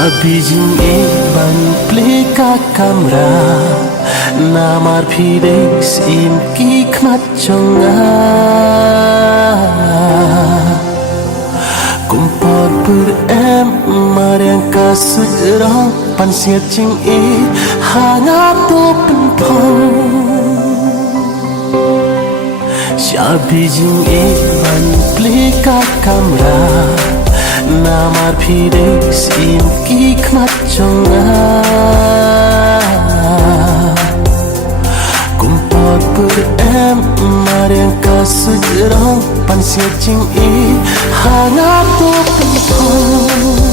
Bijing ban plika kamera Namar pidex in kikmat jonga Kumpor berem mariang kasut rong Pan siat jing hangat tu penpong Bijing ban plika kamera Namar pidex in kikmat jonga Kumpor berem mariang kasut rong Pan siat jing hangat tu penpong